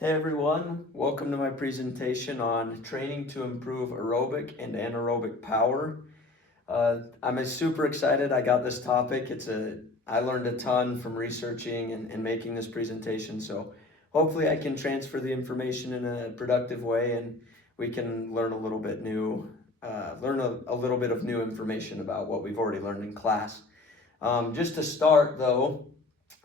Hey everyone, welcome to my presentation on training to improve aerobic and anaerobic power. I'm super excited I got this topic. I learned a ton from researching and making this presentation, so hopefully I can transfer the information in a productive way and we can learn a little bit new, learn a little bit of new information about what we've already learned in class. Just to start though,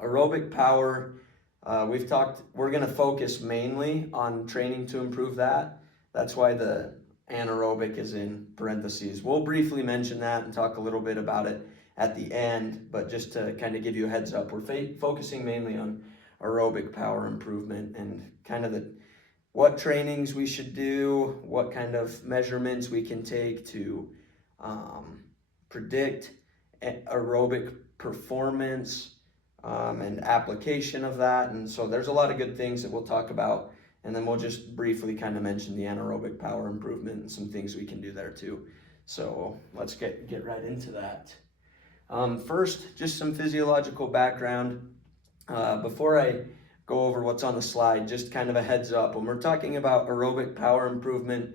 aerobic power, we're going to focus mainly on training to improve that. That's why the anaerobic is in parentheses. We'll briefly mention that and talk a little bit about it at the end, but just to kind of give you a heads up, we're focusing mainly on aerobic power improvement and kind of what trainings we should do, what kind of measurements we can take to predict aerobic performance and application of that. And so there's a lot of good things that we'll talk about. And then we'll just briefly kind of mention the anaerobic power improvement and some things we can do there too. So let's get right into that. First, just some physiological background. Before I go over what's on the slide, just kind of a heads up. When we're talking about aerobic power improvement,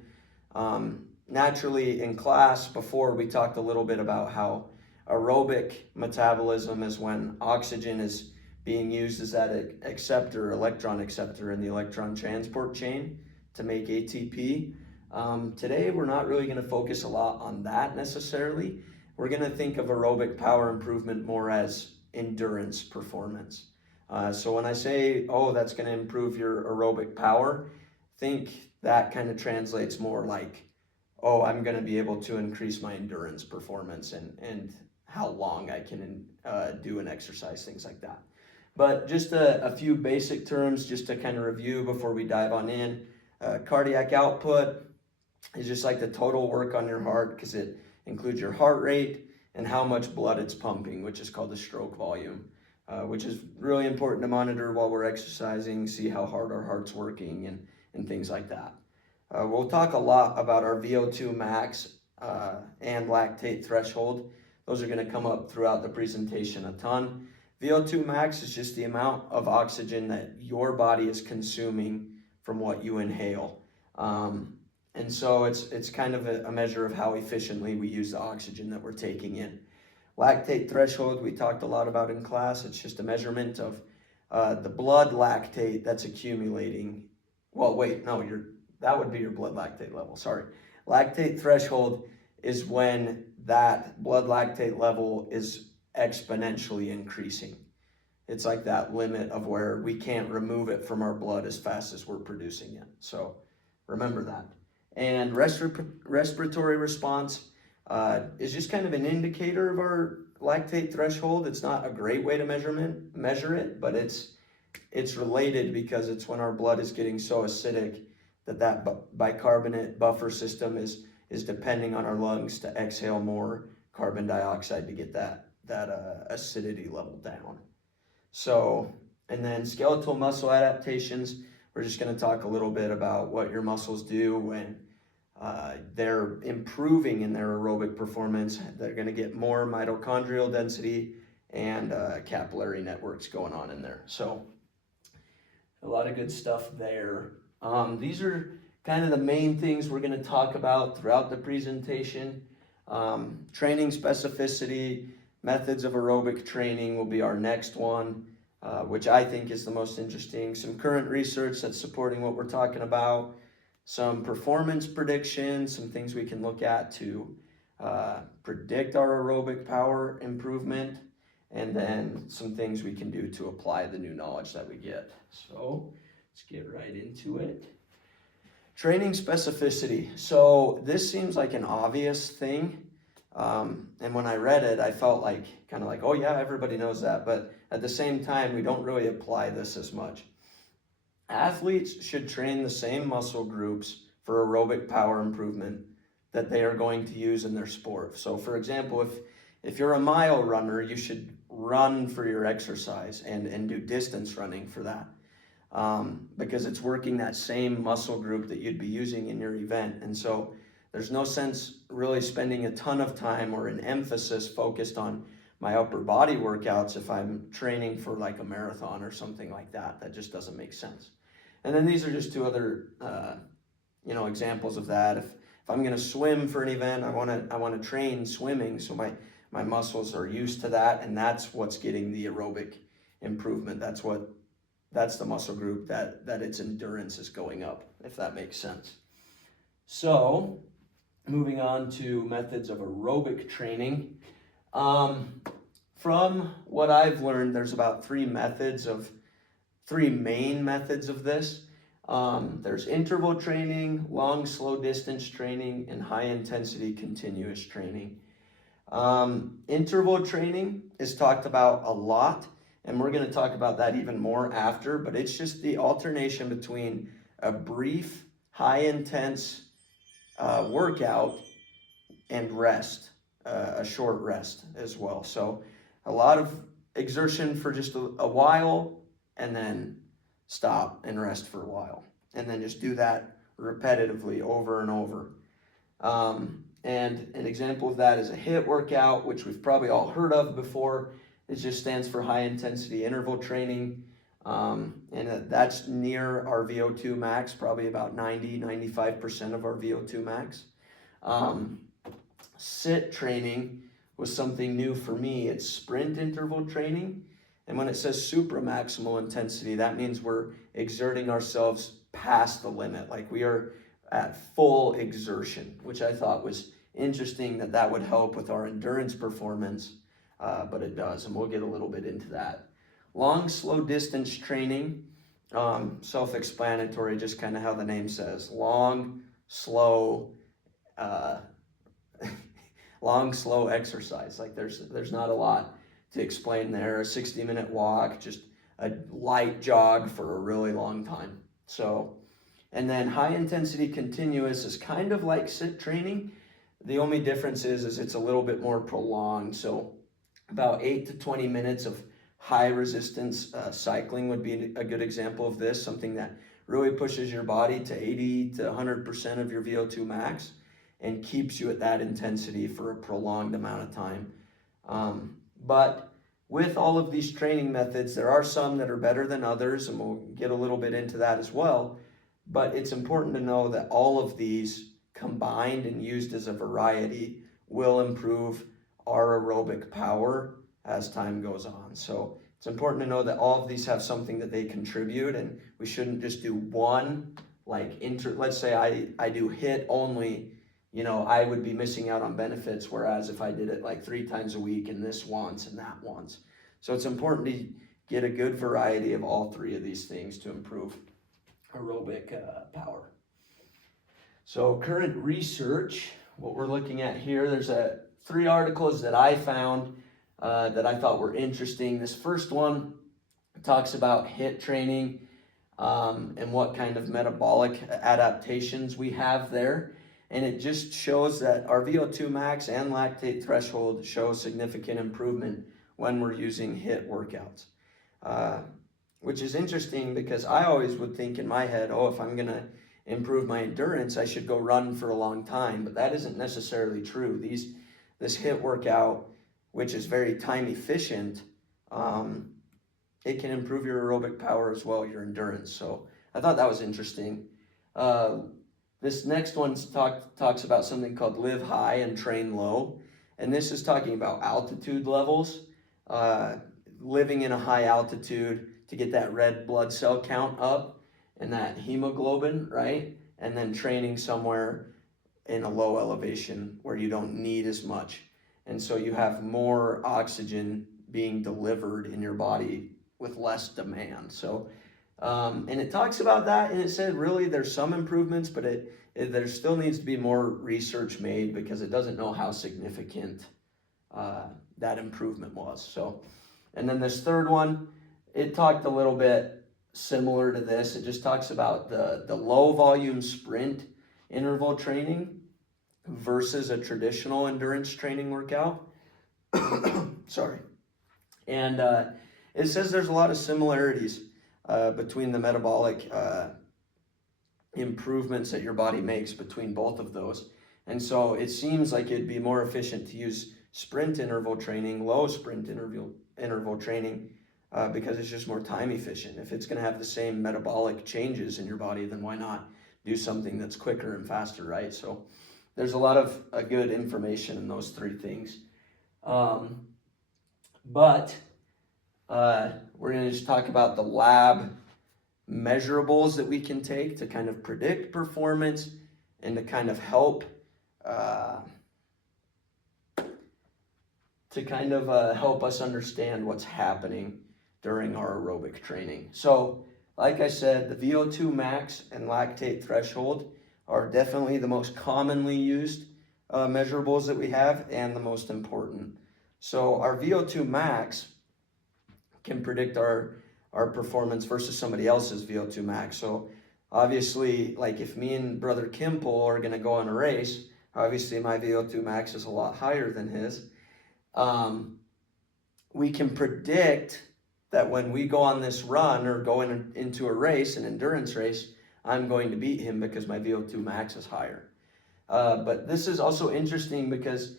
naturally in class before we talked a little bit about how aerobic metabolism is when oxygen is being used as that acceptor, electron acceptor in the electron transport chain to make ATP. Today, we're not really going to focus a lot on that necessarily. We're going to think of aerobic power improvement more as endurance performance. So when I say, oh, that's going to improve your aerobic power, think that kind of translates more like, oh, I'm going to be able to increase my endurance performance and how long I can do an exercise, things like that. But just a few basic terms just to kind of review before we dive on in. Cardiac output is just like the total work on your heart because it includes your heart rate and how much blood it's pumping, which is called the stroke volume, which is really important to monitor while we're exercising, see how hard our heart's working and things like that. We'll talk a lot about our VO2 max and lactate threshold. Those are going to come up throughout the presentation a ton. VO2 max is just the amount of oxygen that your body is consuming from what you inhale. And so it's kind of a measure of how efficiently we use the oxygen that we're taking in. Lactate threshold, we talked a lot about in class. It's just a measurement of the blood lactate that's accumulating. Well, wait, no, that would be your blood lactate level, sorry. Lactate threshold is when that blood lactate level is exponentially increasing. It's like that limit of where we can't remove it from our blood as fast as we're producing it. So remember that. And respiratory response is just kind of an indicator of our lactate threshold. It's not a great way to measure it, but it's related because it's when our blood is getting so acidic that bicarbonate buffer system is depending on our lungs to exhale more carbon dioxide to get that acidity level down. So, and then skeletal muscle adaptations, we're just going to talk a little bit about what your muscles do when they're improving in their aerobic performance. They're going to get more mitochondrial density and capillary networks going on in there. So a lot of good stuff there. These are kind of the main things we're going to talk about throughout the presentation. Training specificity, methods of aerobic training will be our next one, which I think is the most interesting. Some current research that's supporting what we're talking about, some performance predictions, some things we can look at to predict our aerobic power improvement, and then some things we can do to apply the new knowledge that we get. So let's get right into it. Training specificity. So this seems like an obvious thing. And when I read it, I felt kind of like, oh yeah, everybody knows that. But at the same time, we don't really apply this as much. Athletes should train the same muscle groups for aerobic power improvement that they are going to use in their sport. So for example, if you're a mile runner, you should run for your exercise and do distance running for that. Because it's working that same muscle group that you'd be using in your event. And so there's no sense really spending a ton of time or an emphasis focused on my upper body workouts if I'm training for like a marathon or something like that. That just doesn't make sense. And then these are just two other, examples of that. If I'm going to swim for an event, I want to train swimming, so my muscles are used to that, and that's what's getting the aerobic improvement. That's the muscle group that its endurance is going up, if that makes sense. So, moving on to methods of aerobic training. From what I've learned, there's about three main methods of this. There's interval training, long, slow distance training, and high intensity continuous training. Interval training is talked about a lot, and we're going to talk about that even more after, but it's just the alternation between a brief, high intense workout and rest, a short rest as well. So a lot of exertion for just a while, and then stop and rest for a while, and then just do that repetitively over and over. And an example of that is a HIIT workout, which we've probably all heard of before. It just stands for high intensity interval training. And that's near our VO2 max, probably about 95% of our VO2 max. SIT training was something new for me. It's sprint interval training. And when it says supramaximal intensity, that means we're exerting ourselves past the limit. Like we are at full exertion, which I thought was interesting that would help with our endurance performance, but it does, and we'll get a little bit into that. Long, slow distance training, self-explanatory, just kind of how the name says. Long, slow exercise. Like there's not a lot to explain there. A 60-minute walk, just a light jog for a really long time. So, and then high intensity continuous is kind of like SIT training. The only difference is it's a little bit more prolonged. So about 8 to 20 minutes of high resistance cycling would be a good example of this, something that really pushes your body to 80 to 100% of your VO2 max and keeps you at that intensity for a prolonged amount of time. But with all of these training methods, there are some that are better than others, and we'll get a little bit into that as well. But it's important to know that all of these combined and used as a variety will improve our aerobic power as time goes on. So it's important to know that all of these have something that they contribute, and we shouldn't just do one, let's say I do HIIT only, I would be missing out on benefits, whereas if I did it like 3 times a week and this once and that once. So it's important to get a good variety of all three of these things to improve aerobic power. So current research, what we're looking at here, there's 3 articles that I found that I thought were interesting. This first one talks about HIIT training and what kind of metabolic adaptations we have there. And it just shows that our VO2 max and lactate threshold show significant improvement when we're using HIIT workouts. Which is interesting because I always would think in my head, if I'm going to improve my endurance, I should go run for a long time. But that isn't necessarily true. This HIIT workout, which is very time efficient, it can improve your aerobic power as well, your endurance. So I thought that was interesting. This next one talks about something called live high and train low. And this is talking about altitude levels, living in a high altitude to get that red blood cell count up and that hemoglobin, right? And then training somewhere in a low elevation where you don't need as much. And so you have more oxygen being delivered in your body with less demand. So, and it talks about that, and it said really there's some improvements, but there still needs to be more research made because it doesn't know how significant that improvement was. So, and then this third one, it talked a little bit similar to this. It just talks about the low volume sprint interval training versus a traditional endurance training workout. Sorry. And it says there's a lot of similarities between the metabolic improvements that your body makes between both of those. And so it seems like it'd be more efficient to use sprint interval training, low sprint interval training because it's just more time efficient. If it's going to have the same metabolic changes in your body, then why not do something that's quicker and faster, right? So there's a lot of good information in those three things. But we're going to just talk about the lab measurables that we can take to kind of predict performance and to kind of help help us understand what's happening during our aerobic training. So, like I said, the VO2 max and lactate threshold are definitely the most commonly used measurables that we have and the most important. So our VO2 max can predict our performance versus somebody else's VO2 max. So obviously, like if me and brother Kimple are going to go on a race, obviously my VO2 max is a lot higher than his. We can predict that when we go on this run or go into a race, an endurance race, I'm going to beat him because my VO2 max is higher. But this is also interesting because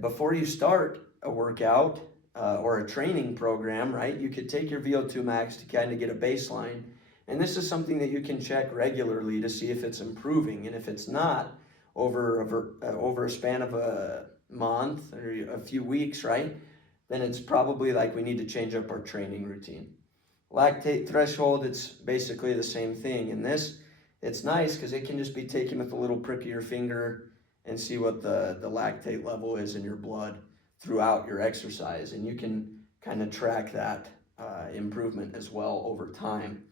before you start a workout or a training program, right, you could take your VO2 max to kind of get a baseline. And this is something that you can check regularly to see if it's improving. And if it's not over a span of a month or a few weeks, right, then it's probably like we need to change up our training routine. Lactate threshold, it's basically the same thing. And this, it's nice because it can just be taken with a little prick of your finger and see what the lactate level is in your blood throughout your exercise. And you can kind of track that improvement as well over time.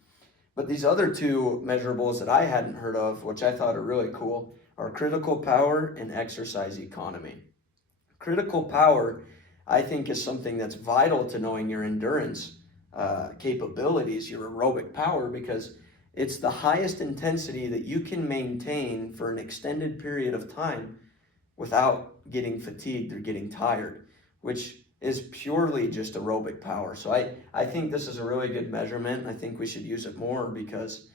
But these other two measurables that I hadn't heard of, which I thought are really cool, are critical power and exercise economy. Critical power, I think, is something that's vital to knowing your endurance capabilities, your aerobic power, because it's the highest intensity that you can maintain for an extended period of time without getting fatigued or getting tired, which is purely just aerobic power. So I think this is a really good measurement. I think we should use it more because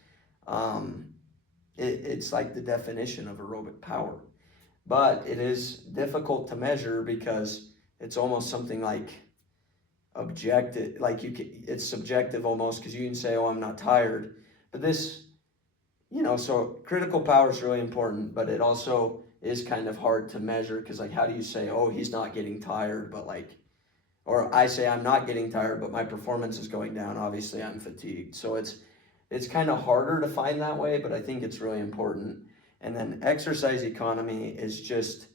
it's like the definition of aerobic power. But it is difficult to measure because it's almost something like objective, like it's subjective almost, because you can say, oh, I'm not tired. But this, so critical power is really important, but it also is kind of hard to measure because, like, how do you say, oh, he's not getting tired, but or I say I'm not getting tired, but my performance is going down. Obviously, I'm fatigued. So it's kind of harder to find that way, but I think it's really important. And then exercise economy is just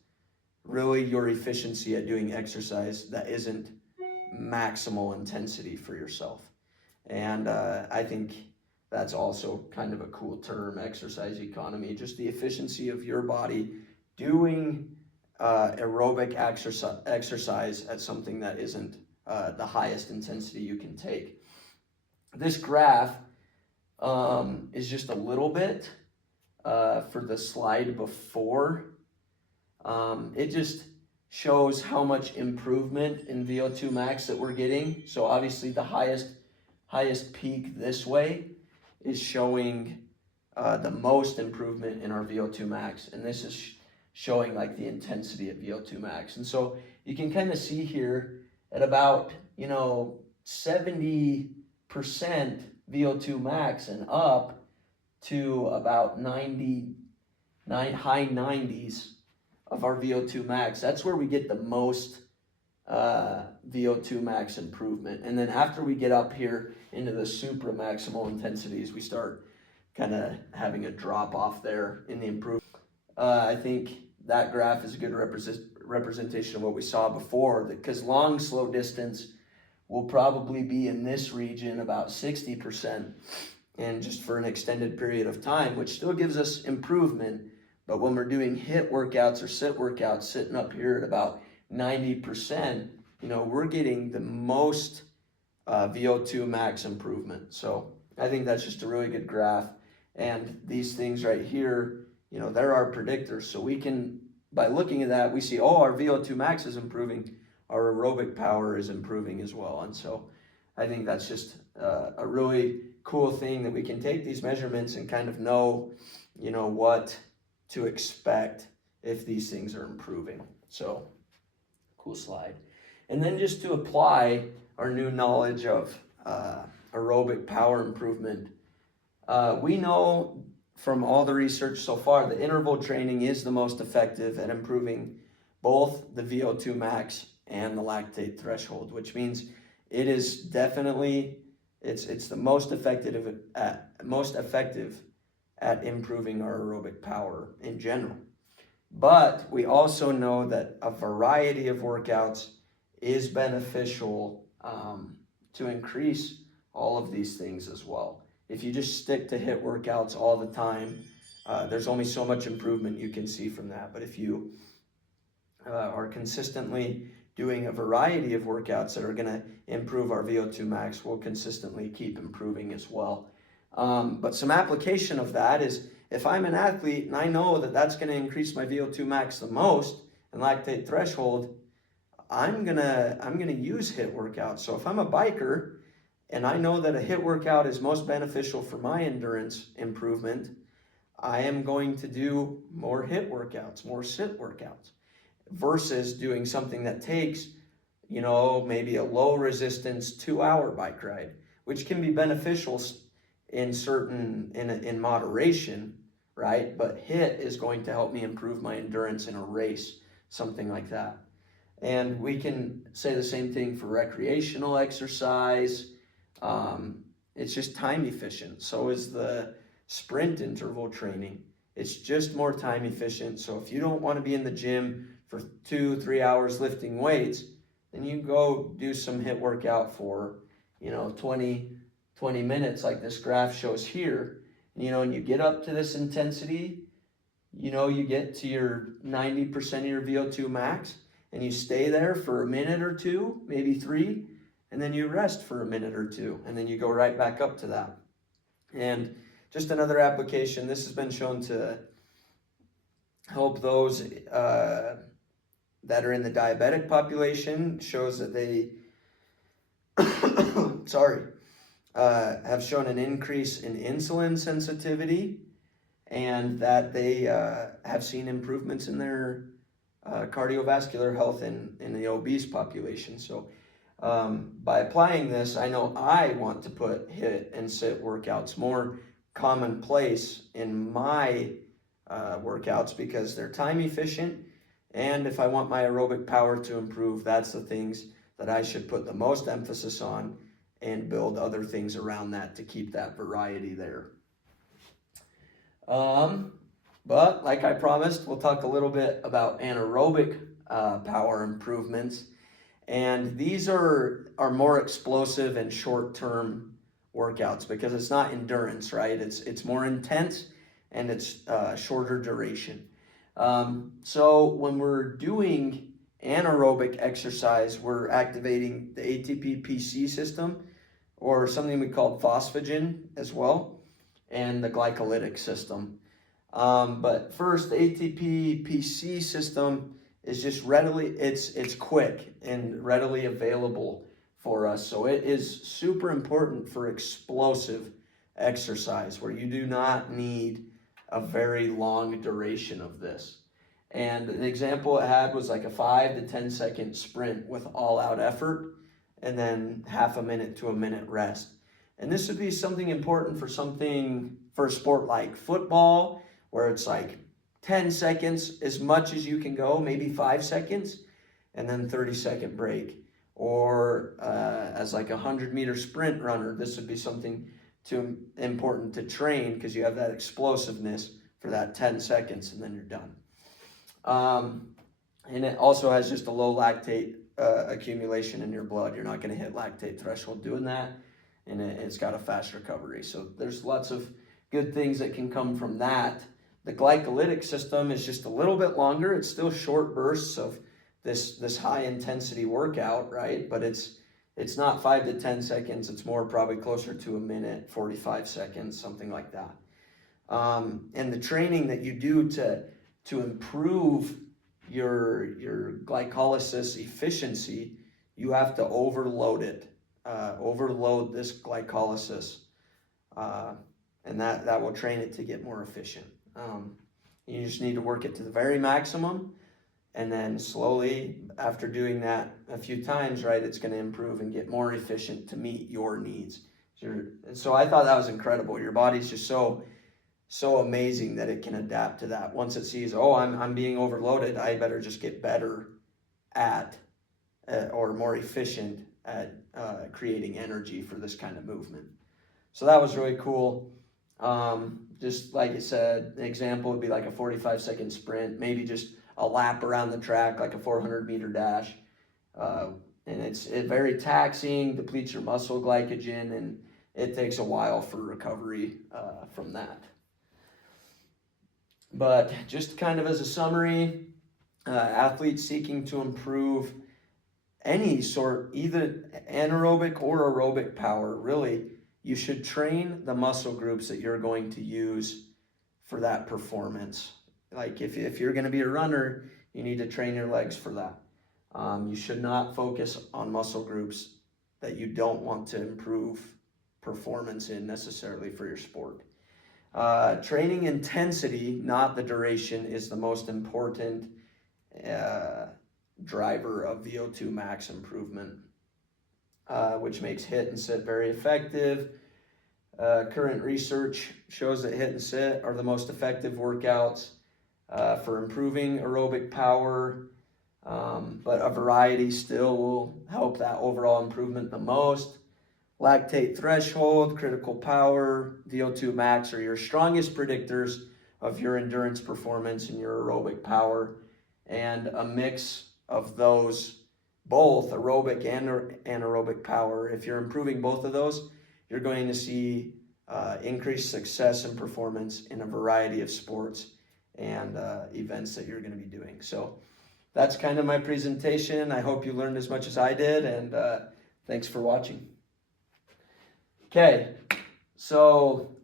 really your efficiency at doing exercise that isn't maximal intensity for yourself. And I think that's also kind of a cool term, exercise economy, just the efficiency of your body doing aerobic exercise at something that isn't the highest intensity you can take. This graph is just a little bit for the slide before. It just shows how much improvement in VO2 max that we're getting. So obviously the highest peak this way is showing the most improvement in our VO2 max. And this is showing like the intensity of VO2 max. And so you can kind of see here at about, 70% VO2 max and up to about high 90s of our VO2 max. That's where we get the most VO2 max improvement. And then after we get up here into the supra maximal intensities, we start kind of having a drop off there in the improvement. I think that graph is a good representation of what we saw before, because long, slow distance will probably be in this region about 60%, and just for an extended period of time, which still gives us improvement. But when we're doing HIIT workouts or sit workouts, sitting up here at about 90%, we're getting the most VO2 max improvement. So I think that's just a really good graph. And these things right here, there are predictors. So we can, by looking at that, we see, oh, our VO2 max is improving. Our aerobic power is improving as well. And so I think that's just a really cool thing that we can take these measurements and kind of know, what to expect if these things are improving. So cool slide. And then just to apply our new knowledge of aerobic power improvement. We know from all the research so far that interval training is the most effective at improving both the VO2 max and the lactate threshold, which means it is definitely it's the most effective at improving our aerobic power in general. But we also know that a variety of workouts is beneficial to increase all of these things as well. If you just stick to HIIT workouts all the time, there's only so much improvement you can see from that. But if you are consistently doing a variety of workouts that are going to improve our VO2 max, we'll consistently keep improving as well. But some application of that is, if I'm an athlete and I know that that's going to increase my VO2 max the most and lactate threshold, I'm gonna use HIIT workouts. So if I'm a biker and I know that a HIIT workout is most beneficial for my endurance improvement, I am going to do more HIIT workouts, more sit workouts, versus doing something that takes, maybe a low resistance 2-hour bike ride, which can be beneficial in moderation, right? But HIIT is going to help me improve my endurance in a race, something like that. And we can say the same thing for recreational exercise. It's just time efficient. So is the sprint interval training. It's just more time efficient. So if you don't want to be in the gym for 2-3 hours lifting weights, then you go do some HIIT workout for 20 minutes, like this graph shows here. And you get up to this intensity, you get to your 90% of your VO2 max, and you stay there for a minute or two, maybe 3, and then you rest for a minute or 2, and then you go right back up to that. And just another application, this has been shown to help those that are in the diabetic population, shows that they have shown an increase in insulin sensitivity, and that they have seen improvements in their cardiovascular health in the obese population. So by applying this, I know I want to put HIIT and sit workouts more commonplace in my workouts, because they're time efficient, and if I want my aerobic power to improve, that's the things that I should put the most emphasis on and build other things around that to keep that variety there. But like I promised, we'll talk a little bit about anaerobic power improvements. And these are more explosive and short-term workouts, because it's not endurance, right? It's more intense, and it's shorter duration. So when we're doing anaerobic exercise, we're activating the ATP-PC system, or something we call phosphagen as well, and the glycolytic system. But first, the ATP-PC system is just it's quick and readily available for us. So it is super important for explosive exercise, where you do not need a very long duration of this. And an example it had was like a 5 to 10 second sprint with all out effort, and then half a minute to a minute rest. And this would be something important for a sport like football, where it's like 10 seconds as much as you can go, maybe 5 seconds, and then 30-second break. Or as like a 100-meter sprint runner, this would be something important to train, because you have that explosiveness for that 10 seconds, and then you're done. And it also has just a low lactate accumulation in your blood. You're not going to hit lactate threshold doing that, and it's got a fast recovery. So there's lots of good things that can come from that. The glycolytic system is just a little bit longer. It's still short bursts of this high intensity workout, right? But it's not 5 to 10 seconds. It's more probably closer to a minute, 45 seconds, something like that. And the training that you do to improve your glycolysis efficiency, you have to overload it, overload this glycolysis, and that will train it to get more efficient. You just need to work it to the very maximum, And then slowly, after doing that a few times, right, it's going to improve and get more efficient to meet your needs. So I thought that was incredible. Your body's just so amazing that it can adapt to that. Once it sees, oh, I'm being overloaded, I better just get better at or more efficient at creating energy for this kind of movement. So that was really cool. Just like you said, an example would be like a 45-second sprint, maybe just a lap around the track, like a 400-meter dash. And it's very taxing, depletes your muscle glycogen, and it takes a while for recovery from that. But just kind of as a summary, athletes seeking to improve any sort, either anaerobic or aerobic power, really, you should train the muscle groups that you're going to use for that performance. Like if you're going to be a runner, you need to train your legs for that. You should not focus on muscle groups that you don't want to improve performance in necessarily for your sport. Training intensity, not the duration, is the most important driver of VO2 max improvement, which makes hit and sit very effective. Current research shows that hit and sit are the most effective workouts for improving aerobic power, but a variety still will help that overall improvement the most. Lactate threshold, critical power, VO2 max are your strongest predictors of your endurance performance and your aerobic power, and a mix of those, both aerobic and anaerobic power. If you're improving both of those, you're going to see increased success and performance in a variety of sports and events that you're going to be doing. So that's kind of my presentation. I hope you learned as much as I did, and thanks for watching. Okay, so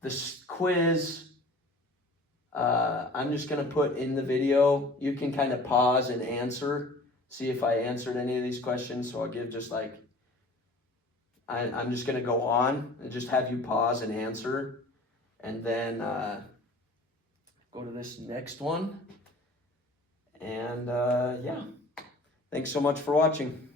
this quiz, I'm just going to put in the video. You can kind of pause and answer, see if I answered any of these questions. So I'll give just like, I'm just going to go on and just have you pause and answer, and then go to this next one. And yeah, thanks so much for watching.